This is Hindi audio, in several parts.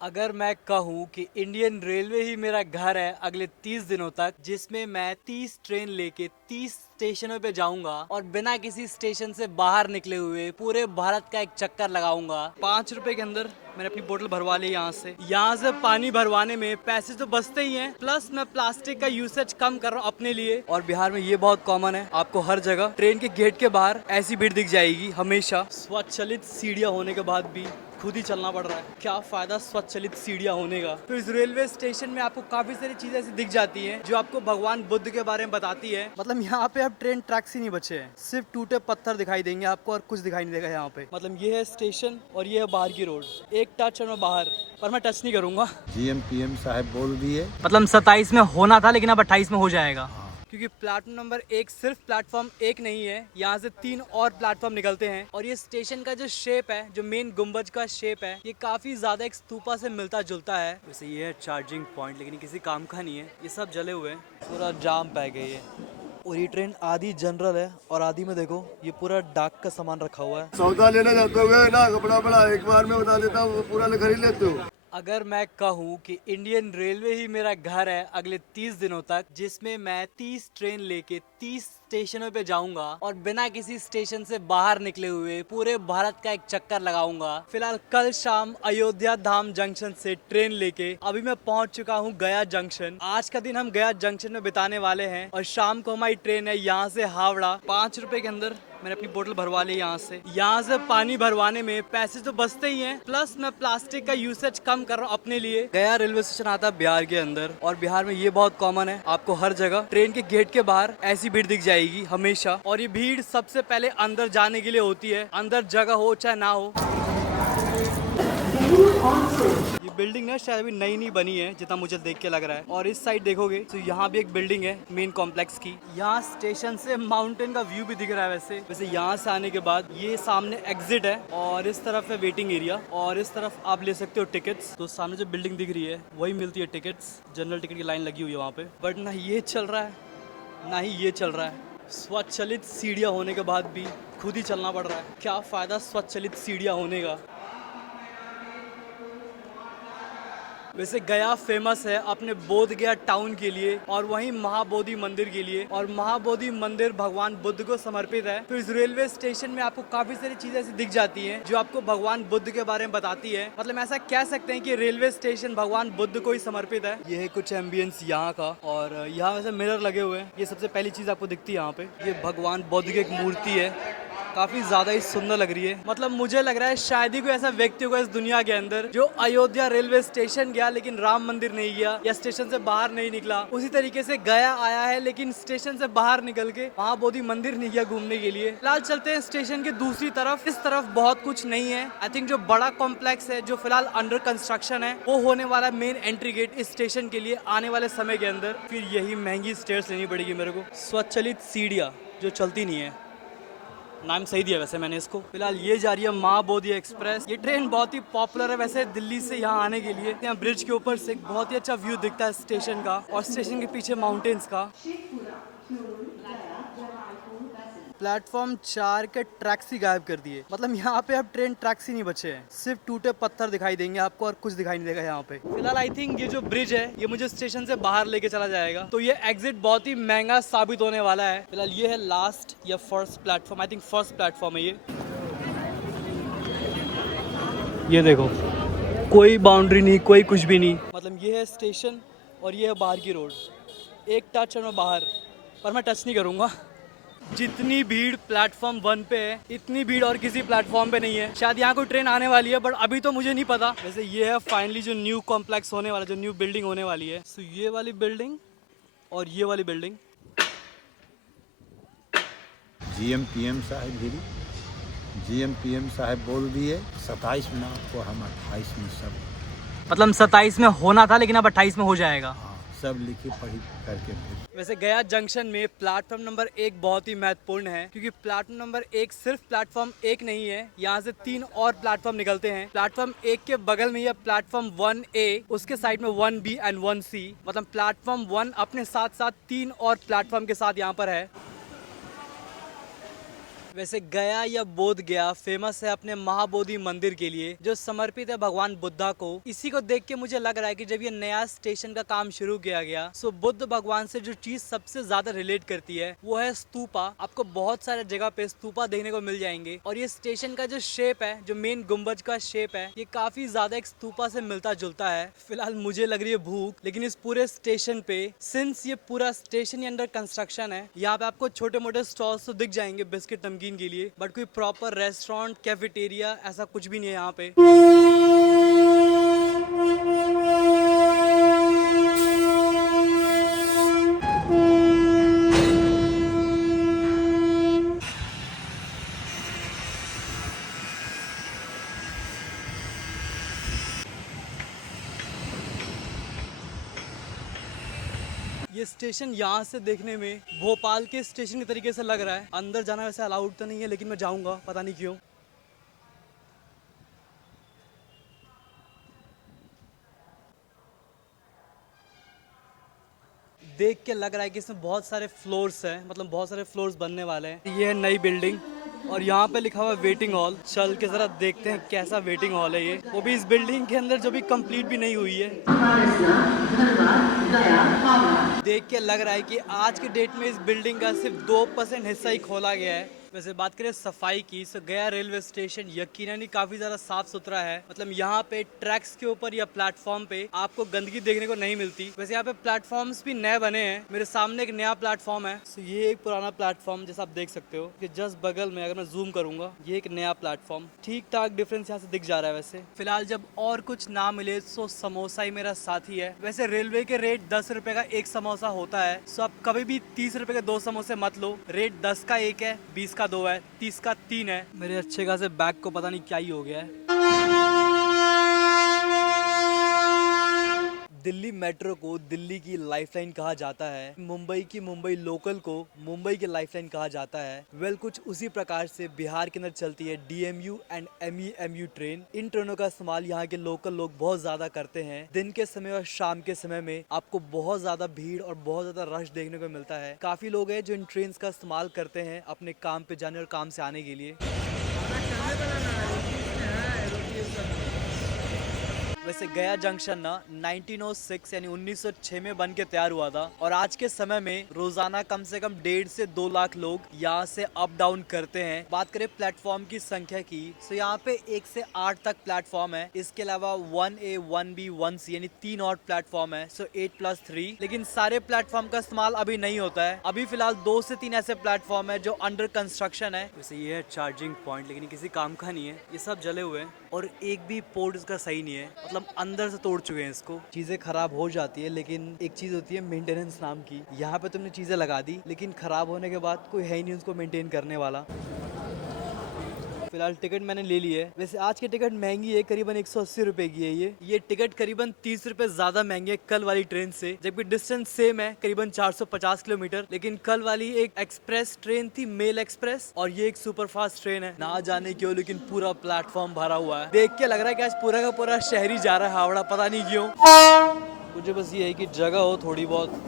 अगर मैं कहूँ कि इंडियन रेलवे ही मेरा घर है अगले 30 दिनों तक, जिसमें मैं 30 ट्रेन लेके 30 स्टेशनों पे जाऊंगा और बिना किसी स्टेशन से बाहर निकले हुए पूरे भारत का एक चक्कर लगाऊंगा। 5 रुपए के अंदर मैंने अपनी बोतल भरवा ली। यहाँ से पानी भरवाने में पैसे तो बचते ही हैं, प्लस मैं प्लास्टिक का यूसेज कम कर रहा हूँ अपने लिए। और बिहार में ये बहुत कॉमन है, आपको हर जगह ट्रेन के गेट के बाहर ऐसी भीड़ दिख जाएगी हमेशा। स्वचालित सीढ़ियाँ होने के बाद भी खुद ही चलना पड़ रहा है। क्या फायदा स्वचालित सीढ़ियाँ होने का। तो इस रेलवे स्टेशन में आपको काफी सारी चीजें ऐसी दिख जाती हैं जो आपको भगवान बुद्ध के बारे में बताती है। मतलब यहाँ पे अब ट्रेन ट्रैक्स ही नहीं बचे हैं, सिर्फ टूटे पत्थर दिखाई देंगे आपको और कुछ दिखाई नहीं देगा यहाँ पे। मतलब ये है स्टेशन और ये है बाहर की रोड। एक टच और मैं बाहर, पर मैं टच नहीं करूंगा। जीएम पीएम साहब बोल दिए। मतलब 27 में होना था लेकिन अब 28 में हो जाएगा। क्योंकि प्लेटफॉर्म नंबर 1 सिर्फ प्लेटफॉर्म 1 नहीं है, यहाँ से 3 और प्लेटफॉर्म निकलते हैं। और ये स्टेशन का जो शेप है, जो मेन गुम्बज का शेप है, ये काफी ज्यादा एक स्तूपा से मिलता जुलता है। वैसे ये है चार्जिंग पॉइंट, लेकिन किसी काम का नहीं है, ये सब जले हुए हैं, पूरा जाम पै गई है। और ये ट्रेन आधी जनरल है और आधी में देखो ये पूरा डाक का सामान रखा हुआ है। सौदा लेने जाते हो ना, कपड़ा बड़ा एक बार में बता देता हूँ, पूरा खरीद लेते हो। अगर मैं कहूँ कि इंडियन रेलवे ही मेरा घर है अगले 30 दिनों तक, जिसमें मैं 30 ट्रेन लेके 30 स्टेशनों पे जाऊंगा और बिना किसी स्टेशन से बाहर निकले हुए पूरे भारत का एक चक्कर लगाऊंगा। फिलहाल कल शाम अयोध्या धाम जंक्शन से ट्रेन लेके अभी मैं पहुंच चुका हूं गया जंक्शन। आज का दिन हम गया जंक्शन में बिताने वाले हैं और शाम को हमारी ट्रेन है यहाँ से हावड़ा। 5 रुपए के अंदर मैंने अपनी बोतल भरवा ली। यहाँ से पानी भरवाने में पैसे तो बचते ही हैं, प्लस मैं प्लास्टिक का यूसेज कम कर रहा हूँ अपने लिए। गया रेलवे स्टेशन आता है बिहार के अंदर, और बिहार में ये बहुत कॉमन है, आपको हर जगह ट्रेन के गेट के बाहर ऐसी भीड़ दिख जाएगी हमेशा। और ये भीड़ सबसे पहले अंदर जाने के लिए होती है, अंदर जगह हो चाहे ना हो। ये बिल्डिंग ना शायद अभी नई नई बनी है जितना मुझे देख के लग रहा है। और इस साइड देखोगे तो यहाँ भी एक बिल्डिंग है मेन कॉम्प्लेक्स की। यहाँ स्टेशन से माउंटेन का व्यू भी दिख रहा है। वैसे यहाँ से आने के बाद ये सामने एग्जिट है और इस तरफ है वेटिंग एरिया, और इस तरफ आप ले सकते हो टिकट्स। तो सामने जो बिल्डिंग दिख रही है वही मिलती है टिकट्स। जनरल टिकट की लाइन लगी हुई है वहाँ पे, बट ना ये चल रहा है ना ही ये चल रहा है। स्वचालित सीढ़ियाँ होने के बाद भी खुद ही चलना पड़ रहा है। क्या फायदा स्वचालित सीढ़ियाँ होने का। वैसे गया फेमस है अपने बोध गया टाउन के लिए और वहीं महाबोधि मंदिर के लिए, और महाबोधि मंदिर भगवान बुद्ध को समर्पित है। तो इस रेलवे स्टेशन में आपको काफी सारी चीजें ऐसी दिख जाती हैं जो आपको भगवान बुद्ध के बारे में बताती है। मतलब ऐसा कह सकते हैं कि रेलवे स्टेशन भगवान बुद्ध को ही समर्पित है। ये है कुछ एम्बियंस यहाँ का, और यहाँ वैसे मिरर लगे हुए हैं। ये सबसे पहली चीज आपको दिखती है यहाँ पे। ये भगवान बुद्ध की एक मूर्ति है, काफी ज्यादा ही सुंदर लग रही है। मतलब मुझे लग रहा है शायद ही कोई ऐसा व्यक्ति होगा इस दुनिया के अंदर जो अयोध्या रेलवे स्टेशन गया लेकिन राम मंदिर नहीं गया, या स्टेशन से बाहर नहीं निकला। उसी तरीके से गया आया है लेकिन स्टेशन से बाहर निकल के महाबोधि मंदिर नहीं गया घूमने के लिए। फिलहाल चलते हैं स्टेशन के दूसरी तरफ। इस तरफ बहुत कुछ नहीं है। आई थिंक जो बड़ा कॉम्प्लेक्स है जो फिलहाल अंडर कंस्ट्रक्शन है वो होने वाला मेन एंट्री गेट इस स्टेशन के लिए आने वाले समय के अंदर। फिर यही महंगी स्टेयर्स लेनी पड़ेगी मेरे को। स्वचालित सीढ़ियाँ जो चलती नहीं है, नाम सही दिया वैसे मैंने इसको। फिलहाल ये जा रही है महाबोधि एक्सप्रेस। ये ट्रेन बहुत ही पॉपुलर है वैसे दिल्ली से यहाँ आने के लिए। यहाँ ब्रिज के ऊपर से एक बहुत ही अच्छा व्यू दिखता है स्टेशन का, और स्टेशन के पीछे माउंटेन्स का। प्लेटफॉर्म 4 के ट्रैक्स ही गायब कर दिए। मतलब यहाँ पे अब ट्रेन ट्रैक्स ही नहीं बचे हैं, सिर्फ टूटे पत्थर दिखाई देंगे आपको और कुछ दिखाई नहीं देगा यहाँ पे। फिलहाल आई थिंक ये जो ब्रिज है ये मुझे स्टेशन से बाहर लेके चला जाएगा, तो ये एग्जिट बहुत ही महंगा साबित होने वाला है। फिलहाल ये है लास्ट या first platform, I think first platform है ये देखो कोई बाउंड्री नहीं, कोई कुछ भी नहीं। मतलब ये है स्टेशन और ये है बाहर की रोड। एक टच और मैं बाहर, पर मैं टच नहीं करूँगा। जितनी भीड़ प्लेटफॉर्म 1 पे है इतनी भीड़ और किसी प्लेटफॉर्म पे नहीं है। शायद यहाँ कोई ट्रेन आने वाली है बट अभी तो मुझे नहीं पता। वैसे ये है फाइनली जो न्यू कॉम्प्लेक्स होने वाला, जो न्यू बिल्डिंग होने वाली है। सो ये वाली बिल्डिंग और ये वाली बिल्डिंग। जीएम पीएम साहब गिरी। जीएम पीएम साहब बोल दिए 27 में आपको, हम 28 में सब। मतलब 27 में होना था लेकिन अब 28 में हो जाएगा। हाँ, सब लिखी पढ़ी करके भेज। वैसे गया जंक्शन में प्लेटफॉर्म नंबर 1 बहुत ही महत्वपूर्ण है, क्योंकि प्लेटफॉर्म नंबर 1 सिर्फ प्लेटफॉर्म 1 नहीं है, यहाँ से 3 और प्लेटफॉर्म निकलते हैं। प्लेटफॉर्म 1 के बगल में ही है प्लेटफॉर्म 1A, उसके साइड में 1B एंड 1C। मतलब प्लेटफॉर्म 1 अपने साथ साथ 3 और प्लेटफॉर्म के साथ यहाँ पर है। वैसे गया या बोध गया फेमस है अपने महाबोधि मंदिर के लिए जो समर्पित है भगवान बुद्धा को। इसी को देख के मुझे लग रहा है कि जब ये नया स्टेशन का काम शुरू किया गया सो बुद्ध भगवान से जो चीज सबसे ज्यादा रिलेट करती है वो है स्तूपा। आपको बहुत सारे जगह पे स्तूपा देखने को मिल जाएंगे और ये स्टेशन का जो शेप है, जो मेन गुम्बज का शेप है, ये काफी ज्यादा एक स्तूपा से मिलता जुलता है। फिलहाल मुझे लग रही है भूख, लेकिन इस पूरे स्टेशन पे सिंस ये पूरा स्टेशन ही अंडर कंस्ट्रक्शन है, यहाँ पे आपको छोटे मोटे स्टॉल्स तो दिख जाएंगे बिस्किट नमकीन के लिए, बट कोई प्रॉपर रेस्टोरेंट कैफेटेरिया ऐसा कुछ भी नहीं है यहाँ पे। ये स्टेशन यहाँ से देखने में भोपाल के स्टेशन के तरीके से लग रहा है। अंदर जाना वैसे अलाउड तो नहीं है, लेकिन मैं जाऊंगा, पता नहीं क्यों। देख के लग रहा है कि इसमें बहुत सारे फ्लोर्स हैं, मतलब बहुत सारे फ्लोर्स बनने वाले हैं। ये है नई बिल्डिंग और यहाँ पे लिखा हुआ है वेटिंग हॉल। चल के जरा देखते हैं कैसा वेटिंग हॉल है ये, वो भी इस बिल्डिंग के अंदर जो भी कंप्लीट भी नहीं हुई है। देख के लग रहा है कि आज के डेट में इस बिल्डिंग का सिर्फ 2% हिस्सा ही खोला गया है। वैसे बात करें सफाई की तो गया रेलवे स्टेशन यकीनन ही काफी ज्यादा साफ सुथरा है। मतलब यहाँ पे ट्रैक्स के ऊपर या प्लेटफॉर्म पे आपको गंदगी देखने को नहीं मिलती। वैसे यहाँ पे प्लेटफॉर्म्स भी नए बने हैं। मेरे सामने एक नया प्लेटफॉर्म है, तो ये एक पुराना प्लेटफॉर्म जैसा आप देख सकते हो कि जस्ट बगल में अगर मैं जूम करूंगा ये एक नया प्लेटफॉर्म। ठीक ठाक डिफरेंस यहाँ से दिख जा रहा है। वैसे फिलहाल जब और कुछ ना मिले तो समोसा ही मेरा साथी है। वैसे रेलवे के रेट 10 रुपए का एक समोसा होता है, सो आप कभी भी 30 रुपए के 2 समोसे मत लो। रेट 10 का 1 है, 20 का 2 है, 30 का 3 है। मेरे अच्छे खासे बैग को पता नहीं क्या ही हो गया है। दिल्ली मेट्रो को दिल्ली की लाइफलाइन कहा जाता है, मुंबई की मुंबई लोकल को मुंबई की लाइफलाइन कहा जाता है। वेल कुछ उसी प्रकार से बिहार के अंदर चलती है DMU एंड MEMU ट्रेन। इन ट्रेनों का इस्तेमाल यहाँ के लोकल लोग बहुत ज्यादा करते हैं। दिन के समय और शाम के समय में आपको बहुत ज्यादा भीड़ और बहुत ज्यादा रश देखने को मिलता है। काफी लोग हैं जो इन ट्रेन का इस्तेमाल करते हैं अपने काम पे जाने और काम से आने के लिए। वैसे गया जंक्शन ना 1906 यानी 1906 में बन के तैयार हुआ था और आज के समय में रोजाना कम से कम 1.5 से 2 लाख लोग यहाँ से अप डाउन करते हैं। बात करें प्लेटफॉर्म की संख्या की तो यहाँ पे 1 से 8 तक प्लेटफॉर्म है। इसके अलावा 1A 1B 1C यानी 3 और प्लेटफॉर्म है, सो 8+3। लेकिन सारे प्लेटफॉर्म का इस्तेमाल अभी नहीं होता है। अभी फिलहाल 2 से 3 ऐसे प्लेटफॉर्म है जो अंडर कंस्ट्रक्शन है। वैसे ये है चार्जिंग पॉइंट, लेकिन किसी काम का नहीं है, ये सब जले हुए हैं और एक भी पोर्ट इसका सही नहीं है। मतलब अंदर से तोड़ चुके हैं इसको। चीजें खराब हो जाती है, लेकिन एक चीज होती है मेंटेनेंस नाम की। यहाँ पे तुमने चीजें लगा दी लेकिन खराब होने के बाद कोई है ही नहीं उसको मेंटेन करने वाला। फिलहाल टिकट मैंने ले ली है। वैसे आज की टिकट महंगी है, करीबन 180 रुपए की है ये टिकट करीबन 30 रुपए ज्यादा महंगी है कल वाली ट्रेन से, जबकि डिस्टेंस सेम है करीबन 450 किलोमीटर। लेकिन कल वाली एक एक्सप्रेस ट्रेन थी, मेल एक्सप्रेस, और ये एक सुपर फास्ट ट्रेन है। ना जाने क्यों लेकिन पूरा प्लेटफॉर्म भरा हुआ है। देख के लग रहा है कि आज पूरा का पूरा शहरी जा रहा है हावड़ा, पता नहीं क्यों। मुझे बस ये है कि जगह हो थोड़ी बहुत।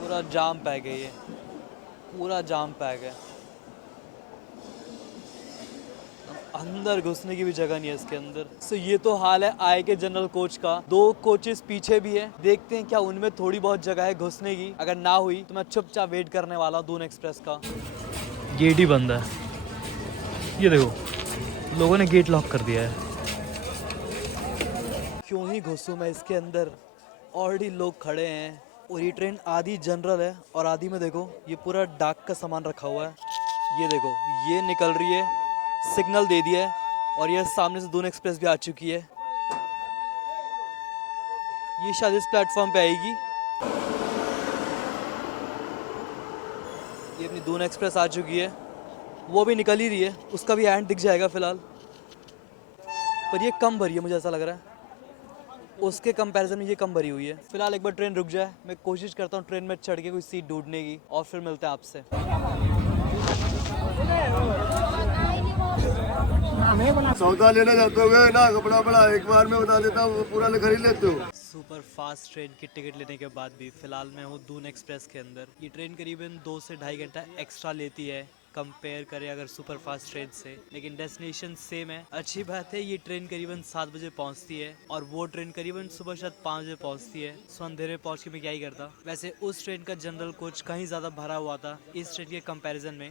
पूरा जाम पैक है, ये पूरा जाम पैक है। अंदर घुसने की भी जगह नहीं है इसके अंदर। सो ये तो हाल है आए के जनरल कोच का। 2 कोचेस पीछे भी है, देखते हैं क्या उनमें थोड़ी बहुत जगह है घुसने की। अगर ना हुई तो मैं चुपचाप वेट करने वाला हूँ दून एक्सप्रेस का। गेट ही बंद है, ये देखो लोगों ने गेट लॉक कर दिया है। क्यों ही घुसूं मैं इसके अंदर, ऑलरेडी लोग खड़े हैं। और ये ट्रेन आधी जनरल है और आधी में देखो ये पूरा डाक का सामान रखा हुआ है। ये देखो ये निकल रही है, सिग्नल दे दिया है और ये सामने से दून एक्सप्रेस भी आ चुकी है। ये शायद इस प्लेटफॉर्म पे आएगी। ये अपनी दून एक्सप्रेस आ चुकी है, वो भी निकल ही रही है, उसका भी एंड दिख जाएगा फिलहाल। पर ये कम भरी है, मुझे ऐसा लग रहा है उसके कंपैरिजन में ये कम भरी हुई है। फिलहाल एक बार ट्रेन रुक जाए, मैं कोशिश करता हूँ ट्रेन में चढ़ के कोई सीट ढूंढने की और फिर मिलते हैं आपसे। सौदा लेना चाहते हो ना, कपड़ा बड़ा एक बार में बता देता हूँ, पूरा खरीद लेते हो। सुपर फास्ट ट्रेन की टिकट लेने के बाद भी फिलहाल मैं हूँ दून एक्सप्रेस के अंदर। ये ट्रेन करीबन 2 से ढाई घंटा एक्स्ट्रा लेती है कंपेयर करें अगर सुपर फास्ट ट्रेन से, लेकिन डेस्टिनेशन सेम है। अच्छी बात है, ये ट्रेन करीबन 7 बजे पहुंचती है और वो ट्रेन करीबन सुबह शायद 5 बजे पहुंचती है। सो अंधेरे पहुंच के मैं क्या ही करता। वैसे उस ट्रेन का जनरल कोच कहीं ज़्यादा भरा हुआ था इस ट्रेन के कंपैरिजन में।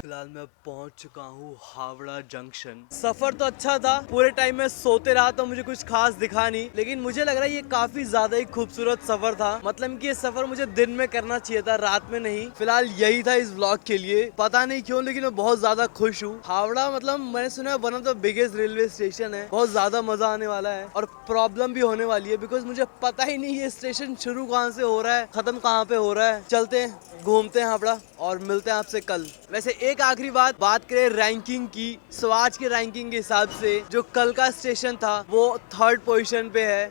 फिलहाल मैं पहुंच चुका हूँ हावड़ा जंक्शन। सफर तो अच्छा था, पूरे टाइम में सोते रहा तो मुझे कुछ खास दिखा नहीं, लेकिन मुझे लग रहा है ये काफी ज्यादा ही खूबसूरत सफर था। मतलब कि ये सफर मुझे दिन में करना चाहिए था, रात में नहीं। फिलहाल यही था इस व्लॉग के लिए, पता नहीं क्यों लेकिन मैं बहुत ज्यादा खुश हूँ। हावड़ा मतलब मैंने सुना है one of the biggest railway station है, बहुत ज्यादा मजा आने वाला है और प्रॉब्लम भी होने वाली है बिकॉज मुझे पता ही नहीं ये स्टेशन शुरू कहाँ से हो रहा है, खत्म कहाँ पे हो रहा है। चलते हैं, घूमते हैं हावड़ा और मिलते हैं आपसे कल। वैसे एक आखिरी बात करें रैंकिंग की, सो आज के रैंकिंग के हिसाब से जो कल का स्टेशन था वो 3rd पोजीशन पे है